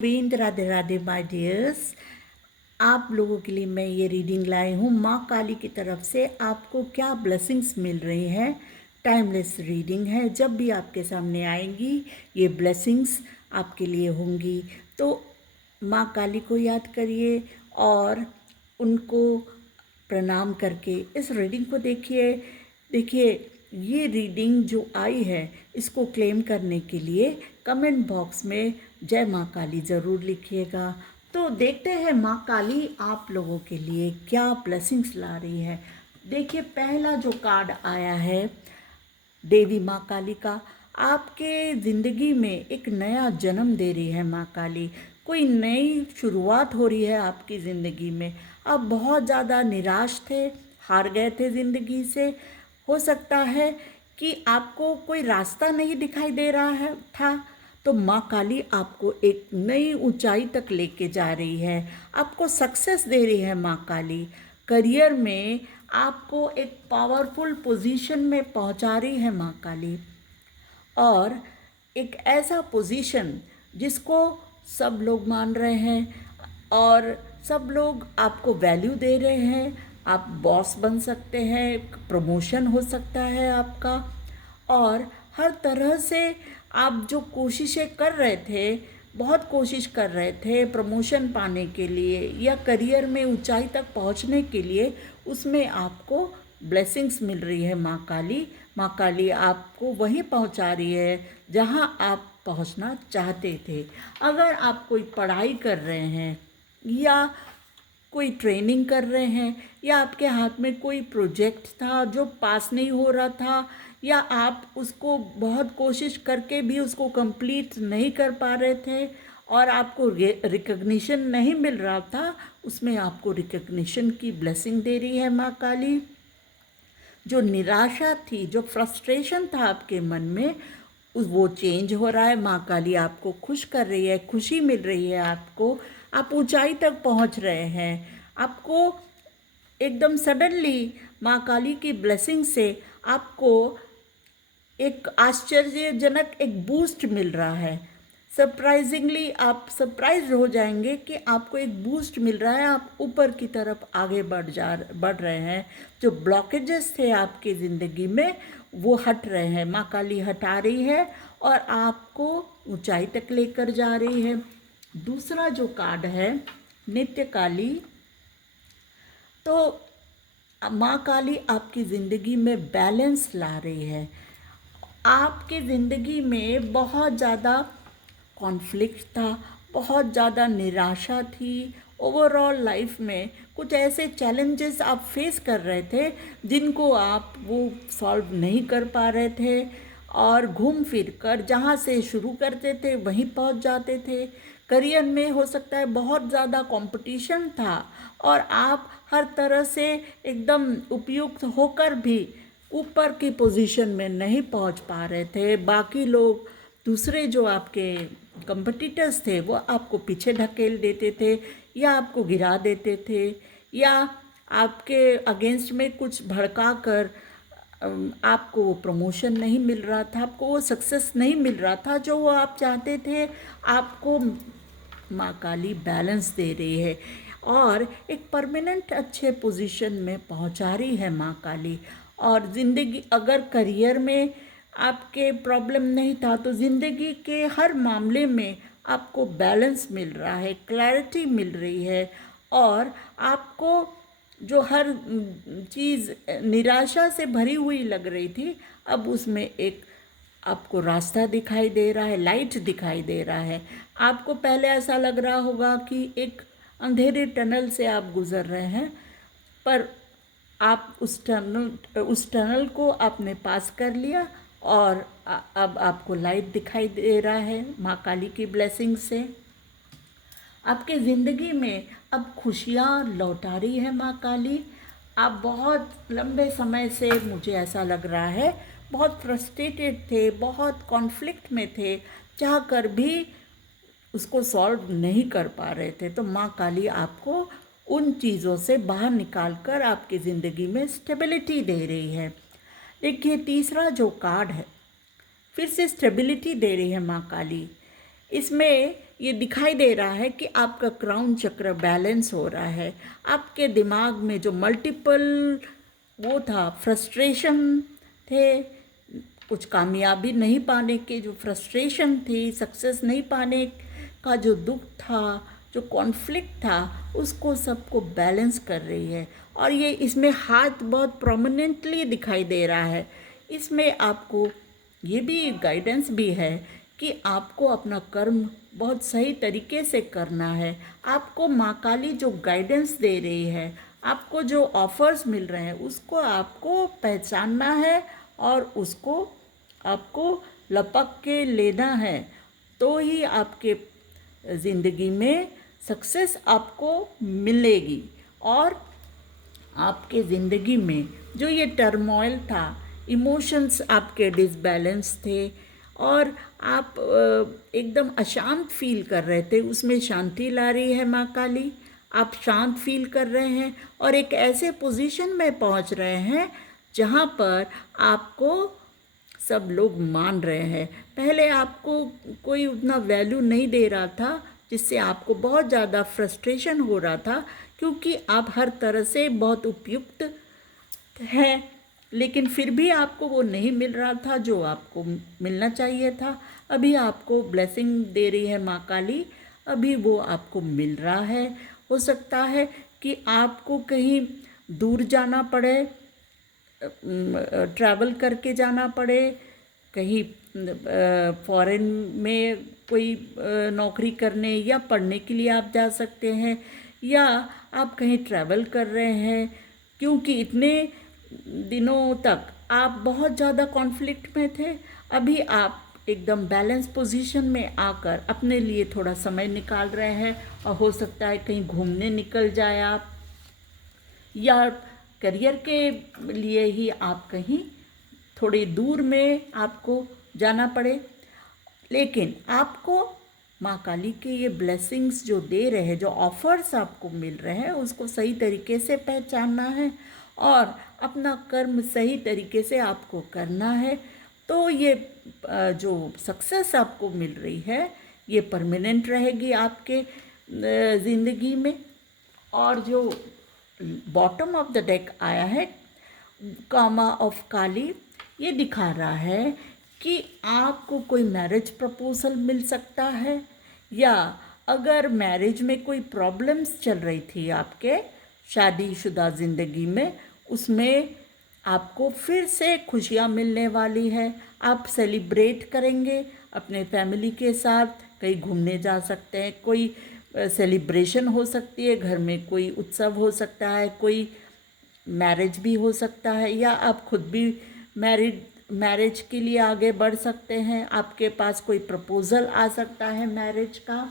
Govind, Radhe Radhe my dears. आप लोगों के लिए मैं ये रीडिंग लाई हूँ। माँ काली की तरफ से आपको क्या ब्लेसिंग्स मिल रही हैं। टाइमलेस रीडिंग है, जब भी आपके सामने आएंगी ये ब्लेसिंग्स आपके लिए होंगी। तो माँ काली को याद करिए और उनको प्रणाम करके इस रीडिंग को देखिए। देखिए, ये रीडिंग जो आई है इसको क्लेम करने के लिए कमेंट बॉक्स में जय माँ काली ज़रूर लिखिएगा। तो देखते हैं माँ काली आप लोगों के लिए क्या ब्लेसिंग्स ला रही है। देखिए, पहला जो कार्ड आया है देवी माँ काली का, आपके ज़िंदगी में एक नया जन्म दे रही है माँ काली। कोई नई शुरुआत हो रही है आपकी ज़िंदगी में। आप बहुत ज़्यादा निराश थे, हार गए थे ज़िंदगी से। हो सकता है कि आपको कोई रास्ता नहीं दिखाई दे रहा है था, तो माँ काली आपको एक नई ऊंचाई तक लेके जा रही है। आपको सक्सेस दे रही है माँ काली। करियर में आपको एक पावरफुल पोजीशन में पहुंचा रही है माँ काली, और एक ऐसा पोजीशन जिसको सब लोग मान रहे हैं और सब लोग आपको वैल्यू दे रहे हैं। आप बॉस बन सकते हैं, प्रमोशन हो सकता है आपका, और हर तरह से आप जो कोशिशें कर रहे थे, बहुत कोशिश कर रहे थे प्रमोशन पाने के लिए या करियर में ऊंचाई तक पहुंचने के लिए, उसमें आपको ब्लेसिंग्स मिल रही है माँ काली। माँ काली आपको वहीं पहुंचा रही है जहां आप पहुंचना चाहते थे। अगर आप कोई पढ़ाई कर रहे हैं या कोई ट्रेनिंग कर रहे हैं या आपके हाथ में कोई प्रोजेक्ट था जो पास नहीं हो रहा था, या आप उसको बहुत कोशिश करके भी उसको कंप्लीट नहीं कर पा रहे थे और आपको रिकग्निशन नहीं मिल रहा था, उसमें आपको रिकग्निशन की ब्लेसिंग दे रही है माँ काली। जो निराशा थी, जो फ्रस्ट्रेशन था आपके मन में, वो चेंज हो रहा है। माँ काली आपको खुश कर रही है, खुशी मिल रही है आपको। आप ऊंचाई तक पहुंच रहे हैं। आपको एकदम सडनली माँ काली की ब्लेसिंग से आपको एक आश्चर्यजनक एक बूस्ट मिल रहा है। सरप्राइजिंगली आप सरप्राइज हो जाएंगे कि आपको एक बूस्ट मिल रहा है। आप ऊपर की तरफ आगे बढ़ रहे हैं। जो ब्लॉकेजेस थे आपकी ज़िंदगी में वो हट रहे हैं। माँ काली हटा रही है और आपको ऊंचाई तक लेकर जा रही है। दूसरा जो कार्ड है नित्य काली, तो माँ काली आपकी ज़िंदगी में बैलेंस ला रही है। आपकी ज़िंदगी में बहुत ज़्यादा कॉन्फ्लिक्ट था, बहुत ज़्यादा निराशा थी। ओवरऑल लाइफ में कुछ ऐसे चैलेंजेस आप फेस कर रहे थे जिनको आप वो सॉल्व नहीं कर पा रहे थे, और घूम फिर कर जहाँ से शुरू करते थे वहीं पहुँच जाते थे। करियर में हो सकता है बहुत ज़्यादा कंपटीशन था और आप हर तरह से एकदम उपयुक्त होकर भी ऊपर की पोजीशन में नहीं पहुंच पा रहे थे। बाकी लोग, दूसरे जो आपके कंपटीटर्स थे, वो आपको पीछे ढकेल देते थे या आपको गिरा देते थे, या आपके अगेंस्ट में कुछ भड़का कर आपको वो प्रमोशन नहीं मिल रहा था, आपको वो सक्सेस नहीं मिल रहा था जो वो आप चाहते थे। आपको माँ काली बैलेंस दे रही है और एक परमानेंट अच्छे पोजीशन में पहुंचा रही है माँ काली। और ज़िंदगी, अगर करियर में आपके प्रॉब्लम नहीं था तो ज़िंदगी के हर मामले में आपको बैलेंस मिल रहा है, क्लैरिटी मिल रही है, और आपको जो हर चीज़ निराशा से भरी हुई लग रही थी, अब उसमें एक आपको रास्ता दिखाई दे रहा है, लाइट दिखाई दे रहा है। आपको पहले ऐसा लग रहा होगा कि एक अंधेरे टनल से आप गुजर रहे हैं, पर आप उस टनल को आपने पास कर लिया और अब आपको लाइट दिखाई दे रहा है माँ काली की ब्लेसिंग से। आपके ज़िंदगी में अब खुशियाँ लौटा रही है माँ काली। आप बहुत लंबे समय से, मुझे ऐसा लग रहा है, बहुत फ्रस्ट्रेटेड थे, बहुत कॉन्फ्लिक्ट में थे, चाह कर भी उसको सॉल्व नहीं कर पा रहे थे। तो माँ काली आपको उन चीज़ों से बाहर निकाल कर आपकी ज़िंदगी में स्टेबिलिटी दे रही है। देखिए, तीसरा जो कार्ड है, फिर से स्टेबिलिटी दे रही है माँ काली। इसमें ये दिखाई दे रहा है कि आपका क्राउन चक्र बैलेंस हो रहा है। आपके दिमाग में जो मल्टीपल वो था, फ्रस्ट्रेशन थे, कुछ कामयाबी नहीं पाने के जो फ्रस्ट्रेशन थी, सक्सेस नहीं पाने का जो दुख था, जो कॉन्फ्लिक्ट था, उसको सबको बैलेंस कर रही है। और ये इसमें हाथ बहुत प्रोमिनेंटली दिखाई दे रहा है। इसमें आपको ये भी गाइडेंस भी है कि आपको अपना कर्म बहुत सही तरीके से करना है। आपको माँ काली जो गाइडेंस दे रही है, आपको जो ऑफर्स मिल रहे हैं, उसको आपको पहचानना है और उसको आपको लपक के लेना है, तो ही आपके ज़िंदगी में सक्सेस आपको मिलेगी। और आपके ज़िंदगी में जो ये टर्मोइल था, इमोशंस आपके डिसबैलेंस थे और आप एकदम अशांत फील कर रहे थे, उसमें शांति ला रही है माँ काली। आप शांत फील कर रहे हैं और एक ऐसे पोजीशन में पहुंच रहे हैं जहां पर आपको सब लोग मान रहे हैं। पहले आपको कोई उतना वैल्यू नहीं दे रहा था, जिससे आपको बहुत ज़्यादा फ्रस्ट्रेशन हो रहा था, क्योंकि आप हर तरह से बहुत उपयुक्त हैं, लेकिन फिर भी आपको वो नहीं मिल रहा था जो आपको मिलना चाहिए था। अभी आपको ब्लेसिंग दे रही है माँ काली, अभी वो आपको मिल रहा है। हो सकता है कि आपको कहीं दूर जाना पड़े, ट्रैवल करके जाना पड़े, कहीं फॉरेन में कोई नौकरी करने या पढ़ने के लिए आप जा सकते हैं, या आप कहीं ट्रैवल कर रहे हैं, क्योंकि इतने दिनों तक आप बहुत ज़्यादा कॉन्फ्लिक्ट में थे। अभी आप एकदम बैलेंस पोजीशन में आकर अपने लिए थोड़ा समय निकाल रहे हैं, और हो सकता है कहीं घूमने निकल जाए आप, या करियर के लिए ही आप कहीं थोड़ी दूर में आपको जाना पड़े। लेकिन आपको माँ काली के ये ब्लेसिंग्स जो दे रहे हैं, जो ऑफर्स आपको मिल रहे हैं, उसको सही तरीके से पहचानना है और अपना कर्म सही तरीके से आपको करना है। तो ये जो सक्सेस आपको मिल रही है, ये परमानेंट रहेगी आपके ज़िंदगी में। और जो बॉटम ऑफ द डेक आया है, कामा ऑफ काली, ये दिखा रहा है कि आपको कोई मैरिज प्रपोजल मिल सकता है, या अगर मैरिज में कोई प्रॉब्लम्स चल रही थी आपके शादीशुदा ज़िंदगी में, उसमें आपको फिर से खुशियाँ मिलने वाली है। आप सेलिब्रेट करेंगे अपने फैमिली के साथ, कहीं घूमने जा सकते हैं, कोई सेलिब्रेशन हो सकती है, घर में कोई उत्सव हो सकता है, कोई मैरिज भी हो सकता है, या आप खुद भी मैरिज के लिए आगे बढ़ सकते हैं। आपके पास कोई प्रपोज़ल आ सकता है मैरिज का।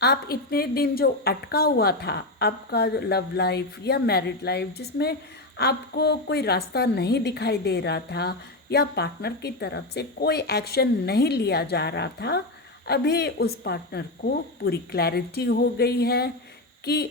आप इतने दिन जो अटका हुआ था आपका लव लाइफ या मैरिड लाइफ, जिसमें आपको कोई रास्ता नहीं दिखाई दे रहा था, या पार्टनर की तरफ से कोई एक्शन नहीं लिया जा रहा था, अभी उस पार्टनर को पूरी क्लैरिटी हो गई है कि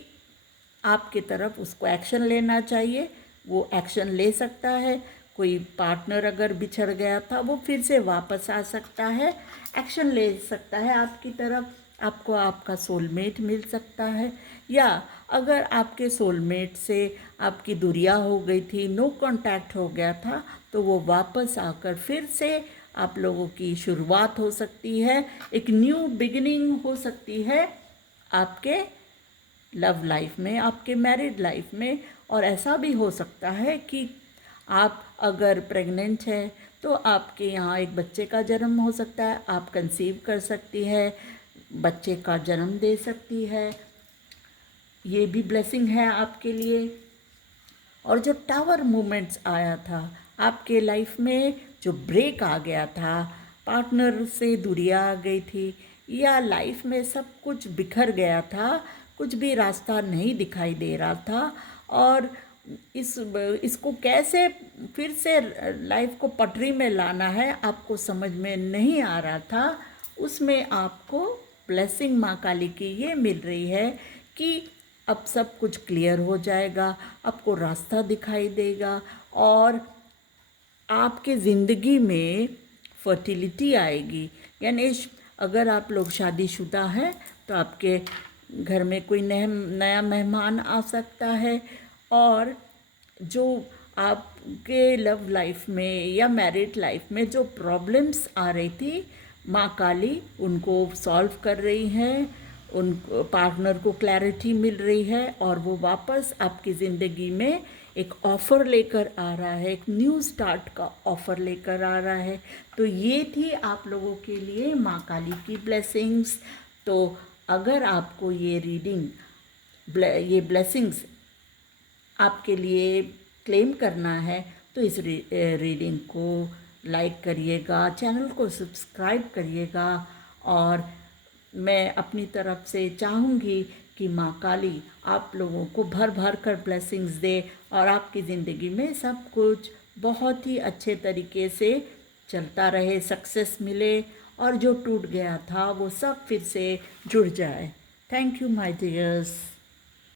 आपके तरफ उसको एक्शन लेना चाहिए। वो एक्शन ले सकता है। कोई पार्टनर अगर बिछड़ गया था, वो फिर से वापस आ सकता है, एक्शन ले सकता है आपकी तरफ। आपको आपका सोलमेट मिल सकता है, या अगर आपके सोलमेट से आपकी दूरियां हो गई थी, नो कांटेक्ट हो गया था, तो वो वापस आकर फिर से आप लोगों की शुरुआत हो सकती है, एक न्यू बिगिनिंग हो सकती है आपके लव लाइफ में, आपके मैरिड लाइफ में। और ऐसा भी हो सकता है कि आप अगर प्रेग्नेंट हैं तो आपके यहाँ एक बच्चे का जन्म हो सकता है, आप कंसीव कर सकती है, बच्चे का जन्म दे सकती है, ये भी ब्लेसिंग है आपके लिए। और जो टावर मूवमेंट्स आया था आपके लाइफ में, जो ब्रेक आ गया था, पार्टनर से दूरियां आ गई थी, या लाइफ में सब कुछ बिखर गया था, कुछ भी रास्ता नहीं दिखाई दे रहा था, और इसको कैसे फिर से लाइफ को पटरी में लाना है आपको समझ में नहीं आ रहा था, उसमें आपको ब्लेसिंग माँ काली की ये मिल रही है कि अब सब कुछ क्लियर हो जाएगा, आपको रास्ता दिखाई देगा, और आपके ज़िंदगी में फर्टिलिटी आएगी। यानी अगर आप लोग शादीशुदा हैं तो आपके घर में कोई नया मेहमान आ सकता है, और जो आपके लव लाइफ में या मैरिड लाइफ में जो प्रॉब्लम्स आ रही थी, माँ काली उनको सॉल्व कर रही हैं, उन पार्टनर को क्लैरिटी मिल रही है, और वो वापस आपकी ज़िंदगी में एक ऑफ़र लेकर आ रहा है, एक न्यू स्टार्ट का ऑफ़र लेकर आ रहा है। तो ये थी आप लोगों के लिए माँ काली की ब्लेसिंग्स। तो अगर आपको ये रीडिंग, ये ब्लेसिंग्स आपके लिए क्लेम करना है तो इस रीडिंग को लाइक करिएगा, चैनल को सब्सक्राइब करिएगा, और मैं अपनी तरफ से चाहूँगी कि माँ काली आप लोगों को भर भर कर ब्लेसिंग्स दे और आपकी ज़िंदगी में सब कुछ बहुत ही अच्छे तरीके से चलता रहे, सक्सेस मिले, और जो टूट गया था वो सब फिर से जुड़ जाए। Thank you my dears.